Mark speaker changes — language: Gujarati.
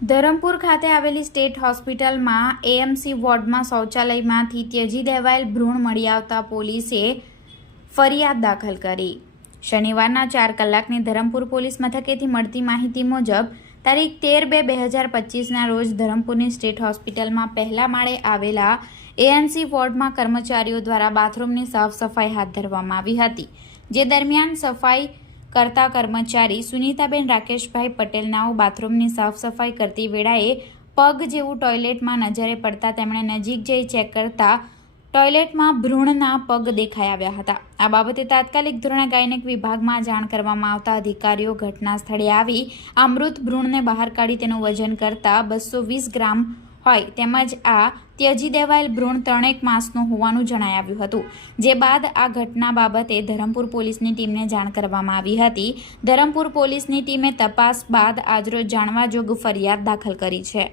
Speaker 1: ધરમપુર ખાતે આવેલી સ્ટેટ હોસ્પિટલમાં એએમસી વોર્ડમાં શૌચાલયમાંથી ત્યજી દેવાયેલ ભ્રૂણ મળી આવતા પોલીસે ફરિયાદ દાખલ કરી. શનિવારના ચાર કલાકની ધરમપુર પોલીસ મથકેથી મળતી માહિતી મુજબ, તારીખ તેર બે બે હજાર પચીસના રોજ ધરમપુરની સ્ટેટ હોસ્પિટલમાં પહેલા માળે આવેલા એએમસી વોર્ડમાં કર્મચારીઓ દ્વારા બાથરૂમની સાફ સફાઈ હાથ ધરવામાં આવી હતી, જે દરમિયાન સફાઈ કરતા કર્મચારી સુનીતાબેન રાકેશભાઈ પટેલ નાઓ બાથરૂમની સાફ સફાઈ કરતી વેળાએ પગ જેવું ટોયલેટમાં નજરે પડતા તેમણે નજીક જઈ ચેક કરતા ટોયલેટમાં ભ્રૂણના પગ દેખાઈ આવ્યા હતા. આ બાબતે તાત્કાલિક ધોરણે ગાયનેક વિભાગમાં જાણ કરવામાં આવતા અધિકારીઓ ઘટના સ્થળે આવી આ મૃત ભ્રૂણને બહાર કાઢી તેનું વજન કરતા બસો વીસ ગ્રામ હોય તેમજ આ ત્યજી દેવાયેલ ભ્રૂણ ત્રણેક માસનું હોવાનું જણાઈ આવ્યું હતું. જે બાદ આ ઘટના બાબતે ધરમપુર પોલીસની ટીમને જાણ કરવામાં આવી હતી. ધરમપુર પોલીસની ટીમે તપાસ બાદ આજરોજ જાણવા જોગ ફરિયાદ દાખલ કરી છે.